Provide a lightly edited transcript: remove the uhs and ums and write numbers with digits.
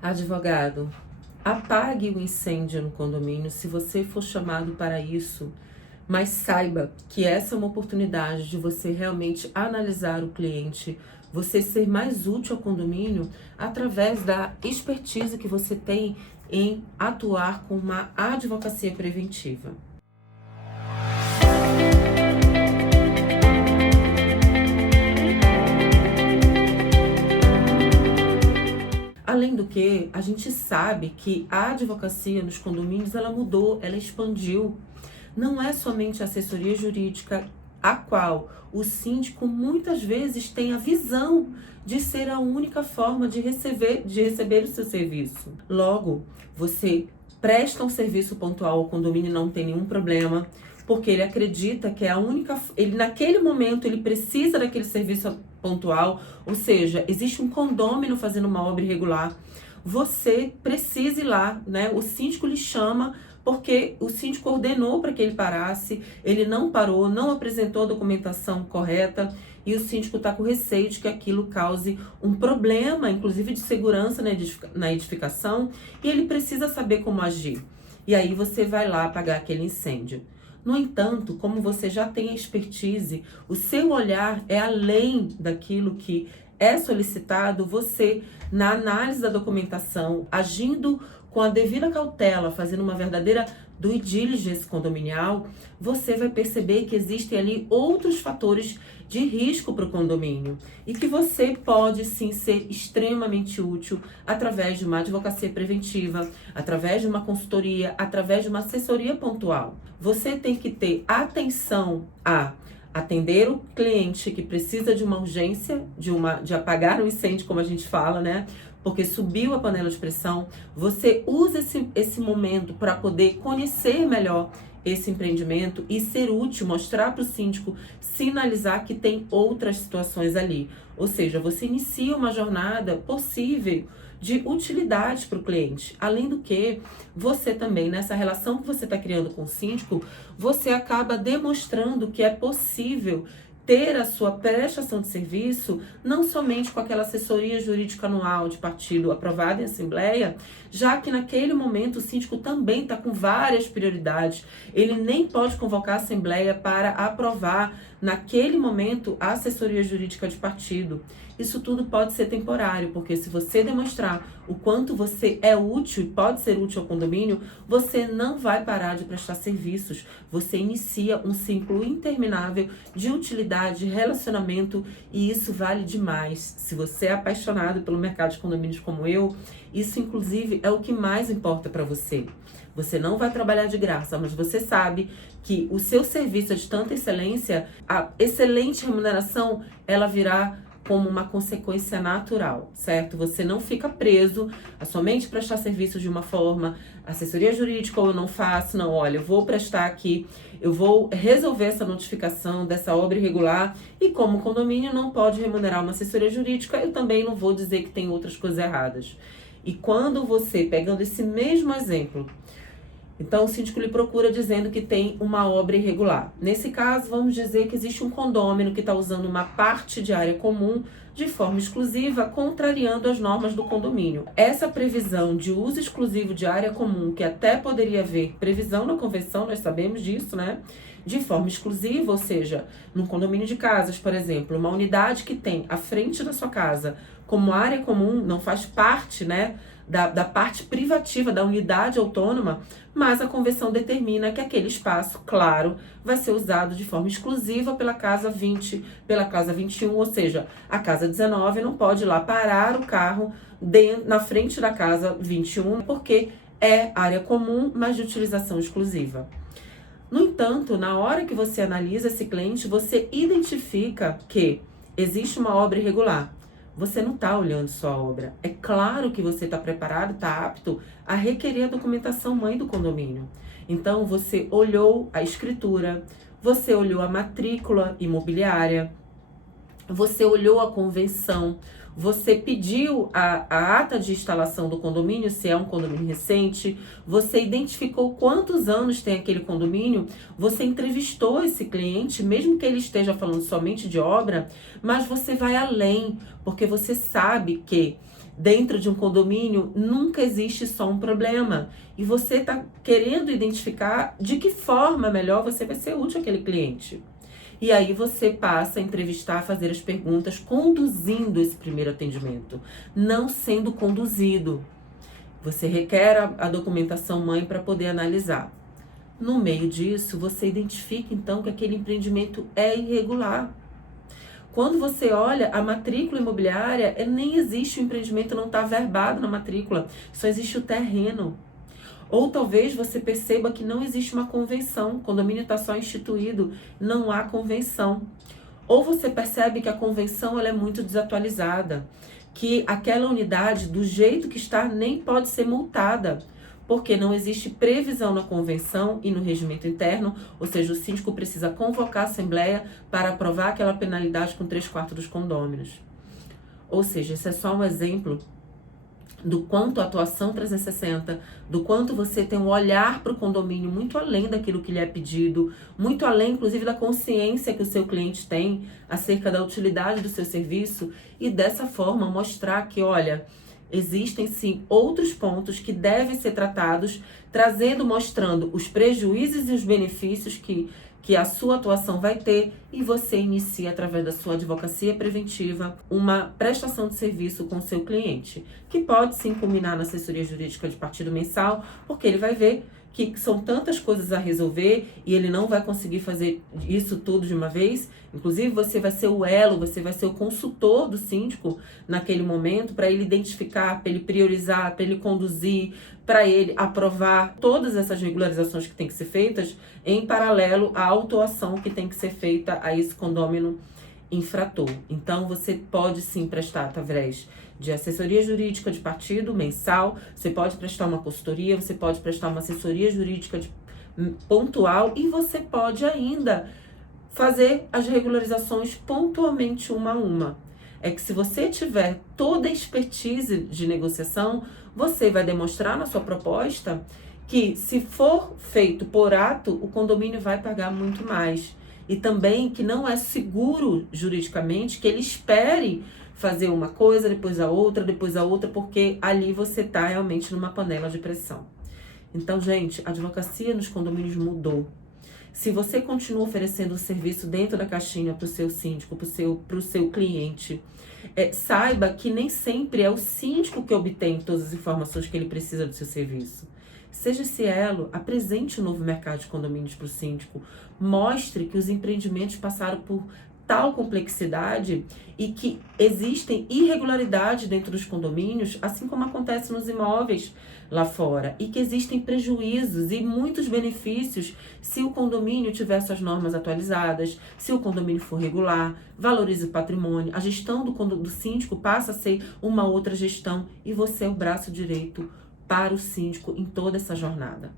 Advogado, apague o incêndio no condomínio se você for chamado para isso, mas saiba que essa é uma oportunidade de você realmente analisar o cliente, você ser mais útil ao condomínio através da expertise que você tem em atuar com uma advocacia preventiva. Além do que, a gente sabe que a advocacia nos condomínios, ela mudou, ela expandiu. Não é somente a assessoria jurídica, a qual o síndico muitas vezes tem a visão de ser a única forma de receber o seu serviço. Logo, você presta um serviço pontual ao condomínio, não tem nenhum problema, porque ele acredita que é a única, ele naquele momento ele precisa daquele serviço pontual, ou seja, existe um condômino fazendo uma obra irregular, você precisa ir lá, né? O síndico lhe chama porque o síndico ordenou para que ele parasse, ele não parou, não apresentou a documentação correta e o síndico está com receio de que aquilo cause um problema, inclusive de segurança na edificação, e ele precisa saber como agir. E aí você vai lá apagar aquele incêndio. No entanto, como você já tem a expertise, o seu olhar é além daquilo que é solicitado, você, na análise da documentação, agindo com a devida cautela, fazendo uma verdadeira due diligence condominial, você vai perceber que existem ali outros fatores de risco para o condomínio e que você pode sim ser extremamente útil através de uma advocacia preventiva, através de uma consultoria, através de uma assessoria pontual. Você tem que ter atenção a atender o cliente que precisa de uma urgência, de apagar um incêndio, como a gente fala, né? Porque subiu a panela de pressão. Você usa esse momento para poder conhecer melhor esse empreendimento e ser útil, mostrar para o síndico, sinalizar que tem outras situações ali. Ou seja, você inicia uma jornada possível de utilidade para o cliente. Além do que, você também, nessa relação que você está criando com o síndico, você acaba demonstrando que é possível ter a sua prestação de serviço não somente com aquela assessoria jurídica anual de partido aprovada em assembleia, já que naquele momento o síndico também está com várias prioridades. Ele nem pode convocar a assembleia para aprovar naquele momento a assessoria jurídica de partido. Isso tudo pode ser temporário, porque se você demonstrar o quanto você é útil e pode ser útil ao condomínio, você não vai parar de prestar serviços. Você inicia um ciclo interminável de utilidade, de relacionamento, e isso vale demais. Se você é apaixonado pelo mercado de condomínios como eu, isso inclusive é o que mais importa para você. Você não vai trabalhar de graça, mas você sabe que o seu serviço é de tanta excelência, a excelente remuneração, ela virá como uma consequência natural, certo? Você não fica preso a somente prestar serviço de uma forma, assessoria jurídica ou eu não faço, não, olha, eu vou prestar aqui, eu vou resolver essa notificação dessa obra irregular e como o condomínio não pode remunerar uma assessoria jurídica, eu também não vou dizer que tem outras coisas erradas. E quando você, pegando esse mesmo exemplo, então o síndico lhe procura dizendo que tem uma obra irregular. Nesse caso, vamos dizer que existe um condômino que está usando uma parte de área comum de forma exclusiva, contrariando as normas do condomínio. Essa previsão de uso exclusivo de área comum, que até poderia haver previsão na convenção, nós sabemos disso, né? De forma exclusiva, ou seja, num condomínio de casas, por exemplo, uma unidade que tem à frente da sua casa como área comum, não faz parte, né, da parte privativa da unidade autônoma, mas a convenção determina que aquele espaço, claro, vai ser usado de forma exclusiva pela casa 20, pela casa 21, ou seja, a casa 19 não pode ir lá parar o carro na frente da casa 21, porque é área comum, mas de utilização exclusiva. No entanto, na hora que você analisa esse cliente, você identifica que existe uma obra irregular. Você não está olhando só a obra. É claro que você está preparado, está apto a requerer a documentação mãe do condomínio. Então, você olhou a escritura, você olhou a matrícula imobiliária, você olhou a convenção, você pediu a ata de instalação do condomínio, se é um condomínio recente, você identificou quantos anos tem aquele condomínio, você entrevistou esse cliente, mesmo que ele esteja falando somente de obra, mas você vai além, porque você sabe que dentro de um condomínio, nunca existe só um problema. E você está querendo identificar de que forma melhor você vai ser útil àquele cliente. E aí você passa a entrevistar, fazer as perguntas, conduzindo esse primeiro atendimento, não sendo conduzido. Você requer a documentação mãe para poder analisar. No meio disso, você identifica então que aquele empreendimento é irregular. Quando você olha a matrícula imobiliária, nem existe o empreendimento, não está averbado na matrícula, só existe o terreno. Ou talvez você perceba que não existe uma convenção, o condomínio está só instituído, não há convenção. Ou você percebe que a convenção ela é muito desatualizada, que aquela unidade, do jeito que está, nem pode ser multada, porque não existe previsão na convenção e no regimento interno, ou seja, o síndico precisa convocar a assembleia para aprovar aquela penalidade com 3/4 dos condôminos. Ou seja, esse é só um exemplo do quanto a atuação 360, do quanto você tem um olhar para o condomínio muito além daquilo que lhe é pedido, muito além, inclusive, da consciência que o seu cliente tem acerca da utilidade do seu serviço, e dessa forma mostrar que, olha, existem sim outros pontos que devem ser tratados, mostrando os prejuízos e os benefícios que a sua atuação vai ter, e você inicia, através da sua advocacia preventiva, uma prestação de serviço com o seu cliente, que pode sim culminar na assessoria jurídica de partido mensal, porque ele vai ver que são tantas coisas a resolver e ele não vai conseguir fazer isso tudo de uma vez. Inclusive, você vai ser o elo, você vai ser o consultor do síndico naquele momento, para ele identificar, para ele priorizar, para ele conduzir, para ele aprovar todas essas regularizações que têm que ser feitas em paralelo à autuação que tem que ser feita a esse condômino infrator. Então, você pode sim prestar, através de assessoria jurídica de partido mensal, você pode prestar uma consultoria, você pode prestar uma assessoria jurídica pontual, e você pode ainda fazer as regularizações pontualmente uma a uma. É que se você tiver toda a expertise de negociação, você vai demonstrar na sua proposta que, se for feito por ato, o condomínio vai pagar muito mais. E também que não é seguro juridicamente que ele espere fazer uma coisa, depois a outra, porque ali você está realmente numa panela de pressão. Então, gente, a advocacia nos condomínios mudou. Se você continua oferecendo o serviço dentro da caixinha para o seu síndico, para o seu cliente, saiba que nem sempre é o síndico que obtém todas as informações que ele precisa do seu serviço. Seja esse elo, apresente o novo mercado de condomínios para o síndico, mostre que os empreendimentos passaram por tal complexidade e que existem irregularidades dentro dos condomínios, assim como acontece nos imóveis lá fora, e que existem prejuízos e muitos benefícios se o condomínio tiver suas normas atualizadas, se o condomínio for regular, valorize o patrimônio, a gestão do síndico passa a ser uma outra gestão, e você é o braço direito para o síndico em toda essa jornada.